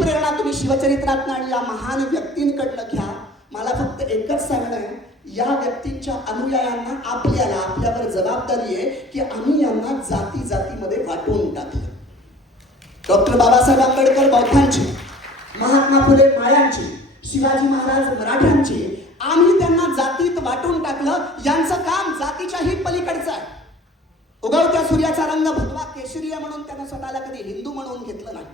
प्रेरणा तुम्ही शिवचरित्रातनं आणि या महान व्यक्तींकडनं घ्या. मला फक्त एकच सांगणं आहे या व्यक्तींच्या अनुयायांना आपल्याला आपल्यावर जबाबदारी आहे की आम्ही यांना जाती जातीमध्ये वाटून टाकलं. डॉक्टर बाबासाहेब आंबेडकर बौद्धांची महात्मा फुले माळ्यांची शिवाजी महाराज मराठ्यांची आम्ही त्यांना जातीत वाटून टाकलं. यांचं काम जातीच्याही पलीकडचं आहे. उगवत्या सूर्याचा रंग भगवा केशरीय म्हणून त्यानं स्वतःला कधी हिंदू म्हणून घेतलं नाही.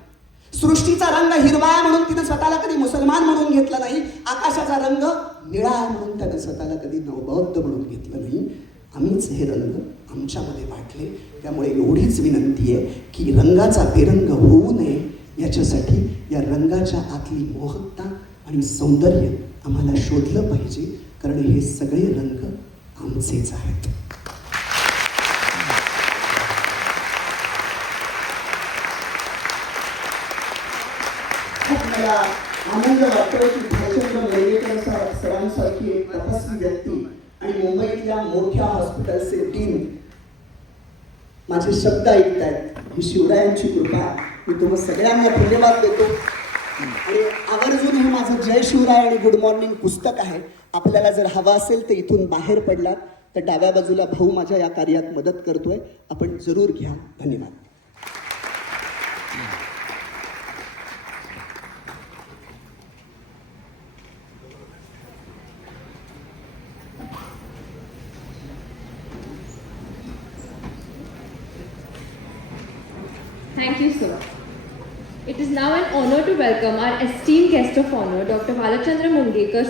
सृष्टीचा रंग हिरवा आहे म्हणून तिनं स्वतःला कधी मुसलमान म्हणून घेतला नाही आकाशाचा रंग निळा आहे म्हणून त्यानं स्वतःला कधी नवबौद्ध म्हणून घेतलं नाही. आम्हीच हे रंग आमच्यामध्ये वाटले त्यामुळे एवढीच विनंती आहे की रंगाचा बेरंग होऊ नये. याच्यासाठी या रंगाच्या आतली मोहकता आणि सौंदर्य आम्हाला शोधलं पाहिजे. कारण हे सगळे रंग आमचेच आहेत. खूप मला आनंद वाटतो की भालचंद्र मेळगेकर सरांसारखी एक तपस्वी व्यक्ती आणि मुंबईतल्या मोठ्या हॉस्पिटलचे टीम माझे शब्द ऐकत आहेत ही शिवरायांची कृपा. मी तुम्हाला सगळ्यांना धन्यवाद देतो. आणि आवर्जून हे माझं जय शिवराय आणि गुड मॉर्निंग पुस्तक आहे. आपल्याला जर हवं असेल तर इथून बाहेर पडलात तर डाव्या बाजूला भाऊ माझ्या या कार्यात मदत करतोय. आपण जरूर घ्या. धन्यवाद. Thank you, sir. It is now an honor to welcome our esteemed guest of honor, Dr. Balachandra Mungekar,